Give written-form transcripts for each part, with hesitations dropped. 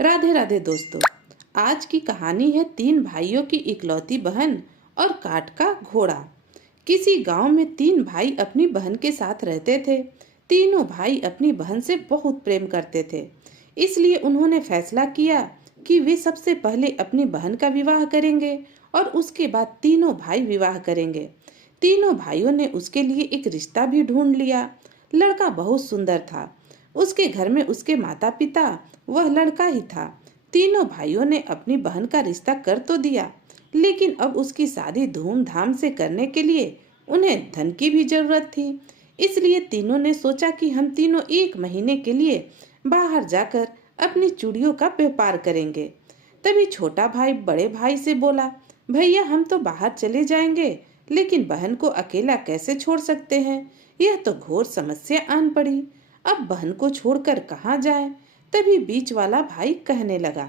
राधे राधे दोस्तों। आज की कहानी है तीन भाइयों की इकलौती बहन और काठ का घोड़ा। किसी गांव में तीन भाई अपनी बहन के साथ रहते थे। तीनों भाई अपनी बहन से बहुत प्रेम करते थे, इसलिए उन्होंने फैसला किया कि वे सबसे पहले अपनी बहन का विवाह करेंगे और उसके बाद तीनों भाई विवाह करेंगे। तीनों भाइयों ने उसके लिए एक रिश्ता भी ढूंढ लिया। लड़का बहुत सुंदर था। उसके घर में उसके माता पिता वह लड़का ही था। तीनों भाइयों ने अपनी बहन का रिश्ता कर तो दिया, लेकिन अब उसकी शादी धूमधाम से करने के लिए उन्हें धन की भी जरूरत थी। इसलिए तीनों ने सोचा कि हम तीनों एक महीने के लिए बाहर जाकर अपनी चूड़ियों का व्यापार करेंगे। तभी छोटा भाई बड़े भाई से बोला, भैया हम तो बाहर चले जाएंगे, लेकिन बहन को अकेला कैसे छोड़ सकते हैं। यह तो घोर समस्या आन पड़ी। अब बहन को छोड़कर कहाँ जाए। तभी बीच वाला भाई कहने लगा,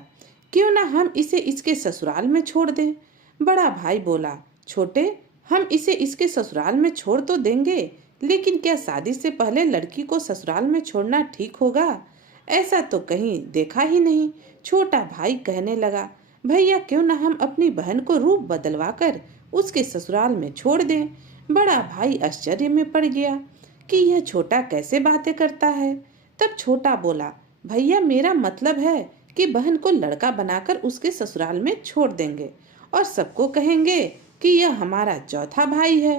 क्यों ना हम इसे इसके ससुराल में छोड़ दें। बड़ा भाई बोला, छोटे हम इसे इसके ससुराल में छोड़ तो देंगे, लेकिन क्या शादी से पहले लड़की को ससुराल में छोड़ना ठीक होगा। ऐसा तो कहीं देखा ही नहीं। छोटा भाई कहने लगा, भैया क्यों ना हम अपनी बहन को रूप बदलवा कर उसके ससुराल में छोड़ दें। बड़ा भाई आश्चर्य में पड़ गया कि यह छोटा कैसे बातें करता है। तब छोटा बोला, भैया मेरा मतलब है कि बहन को लड़का बनाकर उसके ससुराल में छोड़ देंगे और सबको कहेंगे कि यह हमारा चौथा भाई है।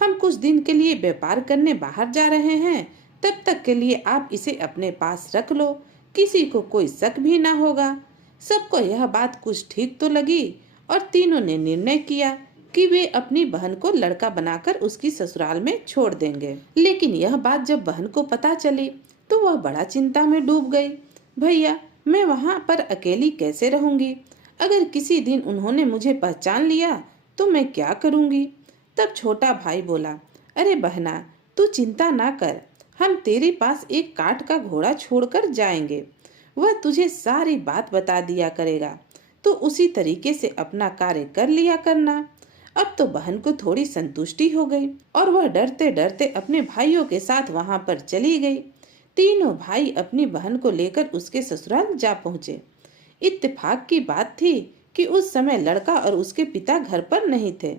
हम कुछ दिन के लिए व्यापार करने बाहर जा रहे हैं, तब तक के लिए आप इसे अपने पास रख लो, किसी को कोई शक भी ना होगा। सबको यह बात कुछ ठीक तो लगी और तीनों ने निर्णय किया कि वे अपनी बहन को लड़का बनाकर उसकी ससुराल में छोड़ देंगे। लेकिन यह बात जब बहन को पता चली तो वह बड़ा चिंता में डूब गई। भैया मैं वहाँ पर अकेली कैसे रहूंगी। अगर किसी दिन उन्होंने मुझे पहचान लिया तो मैं क्या करूंगी। तब छोटा भाई बोला, अरे बहना तू चिंता ना कर, हम तेरे पास एक काठ का घोड़ा छोड़कर जाएंगे। वह तुझे सारी बात बता दिया करेगा, तो उसी तरीके से अपना कार्य कर लिया करना। अब तो बहन को थोड़ी संतुष्टि हो गई और वह डरते डरते अपने भाइयों के साथ वहां पर चली गई। तीनों भाई अपनी बहन को लेकर उसके ससुराल जा पहुंचे। इत्तेफाक की बात थी कि उस समय लड़का और उसके पिता घर पर नहीं थे,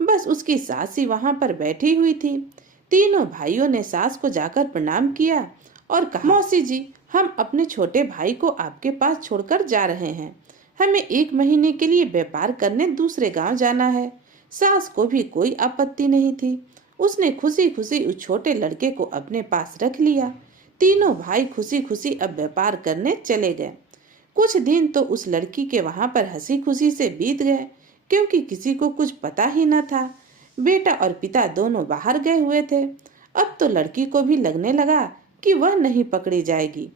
बस उसकी सास ही वहां पर बैठी हुई थी। तीनों भाइयों ने सास को जाकर प्रणाम किया और कहा, मौसी जी हम अपने छोटे भाई को आपके पास छोड़कर जा रहे हैं। हमें एक महीने के लिए व्यापार करने दूसरे गांव जाना है। सास को भी कोई आपत्ति नहीं थी। उसने खुशी खुशी उस छोटे लड़के को अपने पास रख लिया। तीनों भाई खुशी खुशी अब व्यापार करने चले गए। कुछ दिन तो उस लड़की के वहां पर हंसी खुशी से बीत गए, क्योंकि किसी को कुछ पता ही न था। बेटा और पिता दोनों बाहर गए हुए थे। अब तो लड़की को भी लगने लगा कि वह नहीं पकड़ी जाएगी,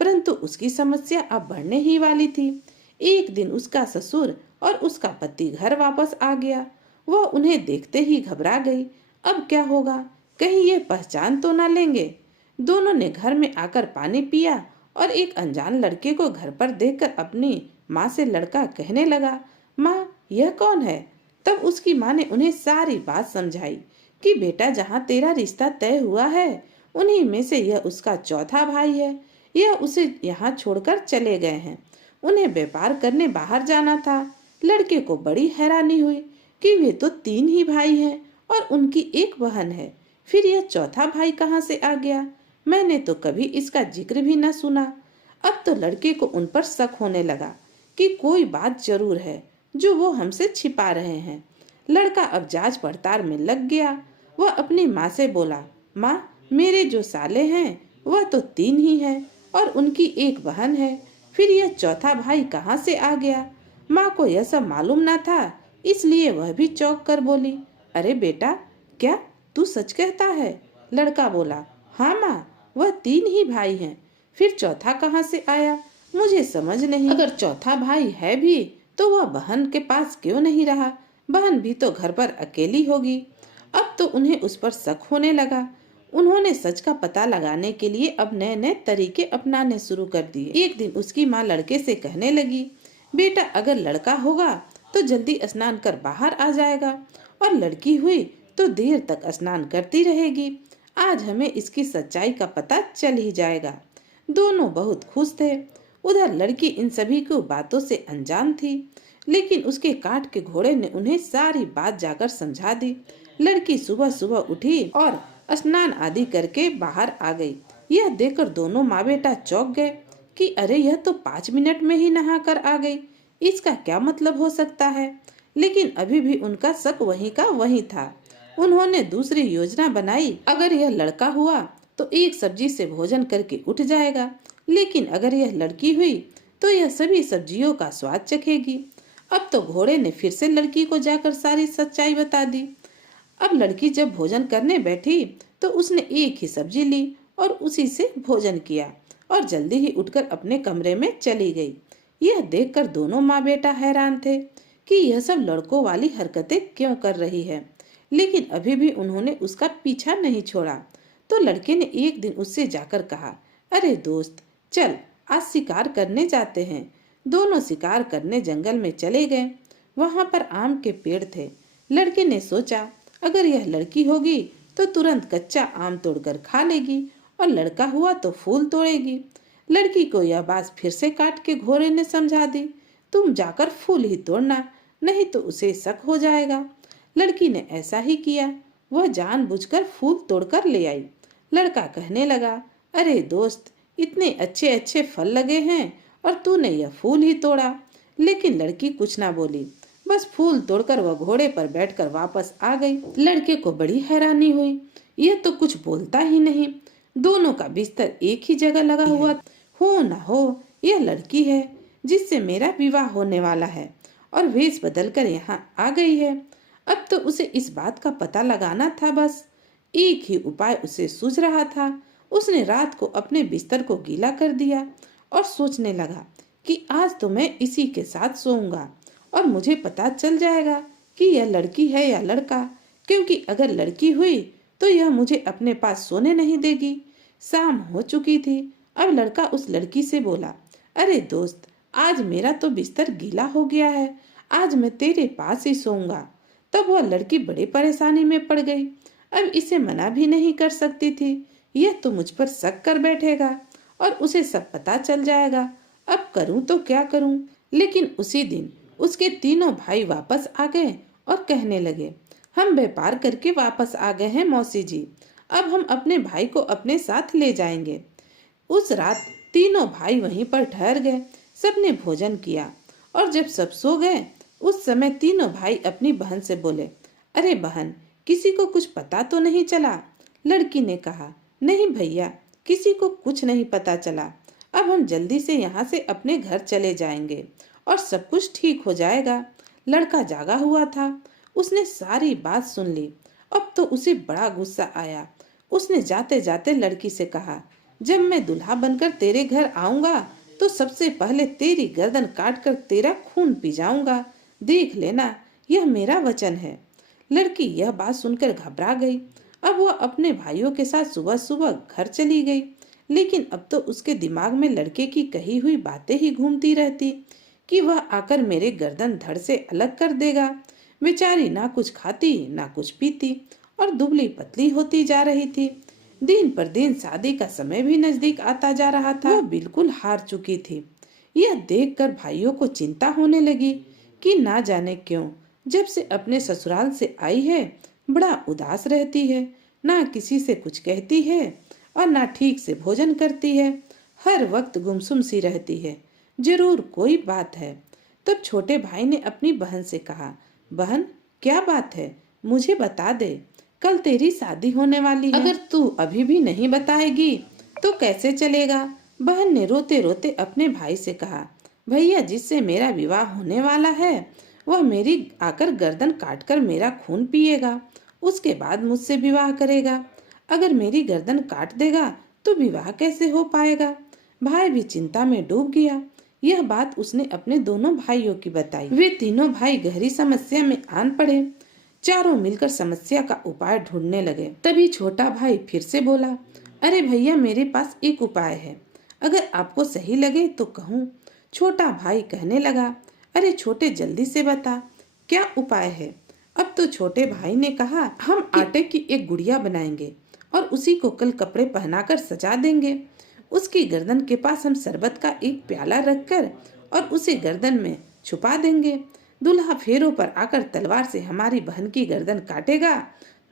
परंतु उसकी समस्या अब बढ़ने ही वाली थी। एक दिन उसका ससुर और उसका पति घर वापस आ गया। वह उन्हें देखते ही घबरा गई। अब क्या होगा, कहीं ये पहचान तो ना लेंगे। दोनों ने घर में आकर पानी पिया और एक अनजान लड़के को घर पर देखकर अपनी माँ से लड़का कहने लगा, माँ यह कौन है। तब उसकी माँ ने उन्हें सारी बात समझाई कि बेटा जहाँ तेरा रिश्ता तय हुआ है उन्हीं में से यह उसका चौथा भाई है। यह उसे यहाँ छोड़कर चले गए हैं। उन्हें व्यापार करने बाहर जाना था। लड़के को बड़ी हैरानी हुई कि वे तो तीन ही भाई हैं और उनकी एक बहन है, फिर यह चौथा भाई कहाँ से आ गया। मैंने तो कभी इसका जिक्र भी न सुना। अब तो लड़के को उन पर शक होने लगा कि कोई बात जरूर है जो वो हमसे छिपा रहे हैं। लड़का अब जांच पड़ताल में लग गया। वह अपनी माँ से बोला, माँ मेरे जो साले हैं वह तो तीन ही हैं और उनकी एक बहन है, फिर यह चौथा भाई कहाँ से आ गया। माँ को यह सब मालूम न था, इसलिए वह भी चौंक कर बोली, अरे बेटा क्या तू सच कहता है। लड़का बोला, हाँ माँ वह तीन ही भाई हैं, फिर चौथा कहाँ से आया मुझे समझ नहीं। अगर चौथा भाई है भी तो वह बहन के पास क्यों नहीं रहा। बहन भी तो घर पर अकेली होगी। अब तो उन्हें उस पर शक होने लगा। उन्होंने सच का पता लगाने के लिए अब नए नए तरीके अपनाने शुरू कर दिए। एक दिन उसकी माँ लड़के से कहने लगी, बेटा अगर लड़का होगा तो जल्दी स्नान कर बाहर आ जाएगा और लड़की हुई तो देर तक स्नान करती रहेगी। आज हमें इसकी सच्चाई का पता चल ही जाएगा। दोनों बहुत खुश थे। उधर लड़की इन सभी को बातों से अनजान थी, लेकिन उसके काठ के घोड़े ने उन्हें सारी बात जाकर समझा दी। लड़की सुबह सुबह उठी और स्नान आदि करके बाहर आ गई। यह देखकर दोनों माँ बेटा चौंक गए कि अरे यह तो 5 मिनट में ही नहा कर आ गई, इसका क्या मतलब हो सकता है। लेकिन अभी भी उनका शक वहीं का वहीं था। उन्होंने दूसरी योजना बनाई, अगर यह लड़का हुआ तो एक सब्जी से भोजन करके उठ जाएगा, लेकिन अगर यह लड़की हुई तो यह सभी सब्जियों का स्वाद चखेगी। अब तो घोड़े ने फिर से लड़की को जाकर सारी सच्चाई बता दी। अब लड़की जब भोजन करने बैठी तो उसने एक ही सब्जी ली और उसी से भोजन किया और जल्दी ही उठकर अपने कमरे में चली गई। यह देखकर दोनों माँ बेटा हैरान थे कि यह सब लड़कों वाली हरकतें क्यों कर रही है, लेकिन अभी भी उन्होंने उसका पीछा नहीं छोड़ा। तो लड़के ने एक दिन उससे जाकर कहा, अरे दोस्त, चल आज शिकार करने जाते हैं। दोनों शिकार करने जंगल में चले गए। वहां पर आम के पेड़ थे। लड़के ने सोचा, अगर यह लड़की होगी तो तुरंत कच्चा आम तोड़कर खा लेगी और लड़का हुआ तो फूल तोड़ेगी। लड़की को यह बात फिर से काट के घोड़े ने समझा दी, तुम जाकर फूल ही तोड़ना, नहीं तो उसे शक हो जाएगा। लड़की ने ऐसा ही किया। वह जानबूझकर फूल तोड़कर ले आई। लड़का कहने लगा, अरे दोस्त, इतने अच्छे अच्छे फल लगे हैं और तूने यह फूल ही तोड़ा। लेकिन लड़की कुछ ना बोली, बस फूल तोड़कर वह घोड़े पर बैठकर वापस आ गई। लड़के को बड़ी हैरानी हुई, यह तो कुछ बोलता ही नहीं। दोनों का बिस्तर एक ही जगह लगा हुआ, हो ना हो यह लड़की है जिससे मेरा विवाह होने वाला है और वेश बदलकर यहाँ आ गई है। अब तो उसे इस बात का पता लगाना था। बस एक ही उपाय उसे सूझ रहा था। उसने रात को अपने बिस्तर को गीला कर दिया और सोचने लगा कि आज तो मैं इसी के साथ सोऊंगा और मुझे पता चल जाएगा कि यह लड़की है या लड़का, क्योंकि अगर लड़की हुई तो यह मुझे अपने पास सोने नहीं देगी। शाम हो चुकी थी। अब लड़का उस लड़की से बोला, अरे दोस्त, आज मेरा तो बिस्तर गीला हो गया है, आज मैं तेरे पास ही सोऊंगा। तब वह लड़की बड़ी परेशानी में पड़ गई। अब इसे मना भी नहीं कर सकती थी, यह तो मुझ पर शक कर बैठेगा और उसे सब पता चल जाएगा। अब करूं तो क्या करूं। लेकिन उसी दिन उसके तीनों भाई वापस आ गए और कहने लगे, हम व्यापार करके वापस आ गए हैं मौसी जी, अब हम अपने भाई को अपने साथ ले जाएंगे। उस रात तीनों भाई वहीं पर ठहर गए। सबने भोजन किया और जब सब सो गए उस समय तीनों भाई अपनी बहन से बोले, अरे बहन, किसी को कुछ पता तो नहीं चला? लड़की ने कहा, नहीं भैया, किसी को कुछ नहीं पता चला। अब हम जल्दी से यहाँ से अपने घर चले जाएंगे और सब कुछ ठीक हो जाएगा। लड़का जागा हुआ था, उसने सारी बात सुन ली। अब तो उसे बड़ा गुस्सा आया। उसने जाते जाते लड़की से कहा, जब मैं दूल्हा बनकर तेरे घर आऊंगा तो सबसे पहले तेरी गर्दन काटकर तेरा खून पी जाऊंगा। देख लेना, यह मेरा वचन है। लड़की यह बात सुनकर घबरा गई। अब वह अपने भाइयों के साथ सुबह सुबह घर चली गई, लेकिन अब तो उसके दिमाग में लड़के की कही हुई बातें ही घूमती रहती कि वह आकर मेरे गर्दन धड़ से अलग कर देगा। बेचारी ना कुछ खाती ना कुछ पीती और दुबली पतली होती जा रही थी। दिन पर दिन शादी का समय भी नजदीक आता जा रहा था। वह बिल्कुल हार चुकी थी। यह देखकर भाइयों को चिंता होने लगी कि ना जाने क्यों जब से अपने ससुराल से आई है बड़ा उदास रहती है, ना किसी से कुछ कहती है और ना ठीक से भोजन करती है, हर वक्त गुमसुम सी रहती है, जरूर कोई बात है। तब छोटे भाई ने अपनी बहन से कहा, बहन, क्या बात है, मुझे बता दे, कल तेरी शादी होने वाली है। अगर तू अभी भी नहीं बताएगी तो कैसे चलेगा? बहन ने रोते रोते अपने भाई से कहा, भैया, जिससे मेरा विवाह होने वाला है वह मेरी आकर गर्दन काटकर मेरा खून पिएगा, उसके बाद मुझसे विवाह करेगा। अगर मेरी गर्दन काट देगा तो विवाह कैसे हो पाएगा? भाई भी चिंता में डूब गया। यह बात उसने अपने दोनों भाइयों की बताई। वे तीनों भाई गहरी समस्या में आन पड़े। चारों मिलकर समस्या का उपाय ढूंढने लगे। तभी छोटा भाई फिर से बोला, अरे भैया, मेरे पास एक उपाय है, अगर आपको सही लगे तो कहूँ। छोटा भाई कहने लगा, अरे छोटे, जल्दी से बता, क्या उपाय है? अब तो छोटे भाई ने कहा, हम आटे की एक गुड़िया बनाएंगे और उसी को कल कपड़े पहनाकर सजा देंगे। उसकी गर्दन के पास हम शरबत का एक प्याला रखकर और उसे गर्दन में छुपा देंगे। दूल्हा फेरों पर आकर तलवार से हमारी बहन की गर्दन काटेगा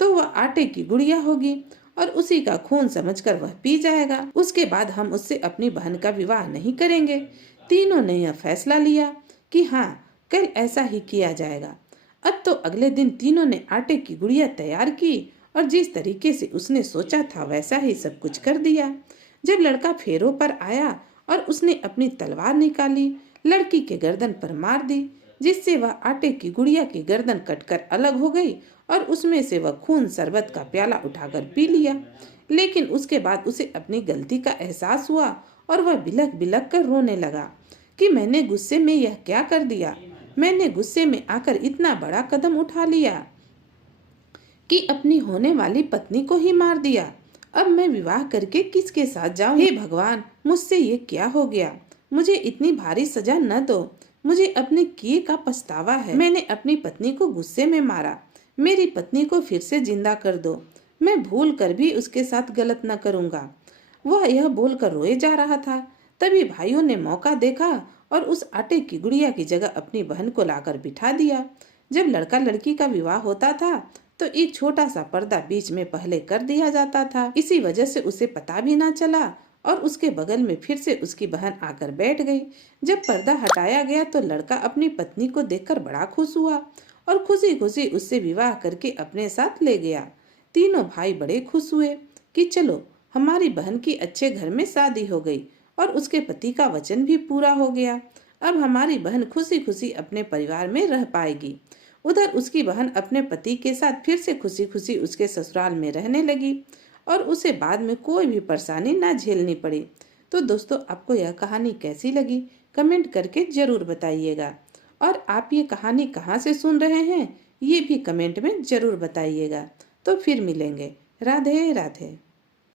तो वह आटे की गुड़िया होगी और उसी का खून समझकर वह पी जाएगा। उसके बाद हम उससे अपनी बहन का विवाह नहीं करेंगे। तीनों ने यह फैसला लिया कि हाँ, कल ऐसा ही किया जाएगा। अब तो अगले दिन तीनों ने आटे की गुड़िया तैयार की और जिस तरीके से उसने सोचा था वैसा ही सब कुछ कर दिया। जब लड़का फेरों पर आया और उसने अपनी तलवार निकाली, लड़की के गर्दन पर मार दी, जिससे वह आटे की गुड़िया की गर्दन कटकर अलग हो गई और उसमें से वह खून शरबत का प्याला उठाकर पी लिया। लेकिन उसके बाद उसे अपनी गलती का एहसास हुआ और वह बिलख बिलख कर रोने लगा कि मैंने गुस्से में यह क्या कर दिया। मैंने गुस्से में आकर इतना बड़ा कदम उठा लिया कि अपनी होने वाली पत्नी को ही मार दिया। अब मैं विवाह करके किसके साथ जाऊं? हे भगवान, मुझसे ये क्या हो गया? मुझे इतनी भारी सजा न दो। मुझे अपने किए का पछतावा है। मैंने अपनी पत्नी को गुस्से में मारा। मेरी पत्नी को फिर से जिंदा कर दो। मैं भूल कर भी उसके साथ गलत न करूंगा। वह यह बोलकर रोए जा रहा था। तभी भाइयों ने मौका देखा और उस आटे की गुड़िया की जगह अपनी बहन को लाकर बिठा दिया। जब लड़का लड़की का विवाह होता था तो एक छोटा सा पर्दा बीच में पहले कर दिया जाता था। इसी वजह से उसे पता भी ना चला और उसके बगल में फिर से उसकी बहन आकर बैठ गई। जब पर्दा हटाया गया तो लड़का अपनी पत्नी को देखकर बड़ा खुश हुआ और खुशी खुशी उससे विवाह करके अपने साथ ले गया। तीनों भाई बड़े खुश हुए कि चलो, हमारी बहन की अच्छे घर में शादी हो गई और उसके पति का वचन भी पूरा हो गया। अब हमारी बहन खुशी खुशी अपने परिवार में रह पाएगी। उधर उसकी बहन अपने पति के साथ फिर से खुशी खुशी उसके ससुराल में रहने लगी और उसे बाद में कोई भी परेशानी ना झेलनी पड़ी। तो दोस्तों, आपको यह कहानी कैसी लगी कमेंट करके जरूर बताइएगा और आप ये कहानी कहाँ से सुन रहे हैं ये भी कमेंट में जरूर बताइएगा। तो फिर मिलेंगे। राधे राधे।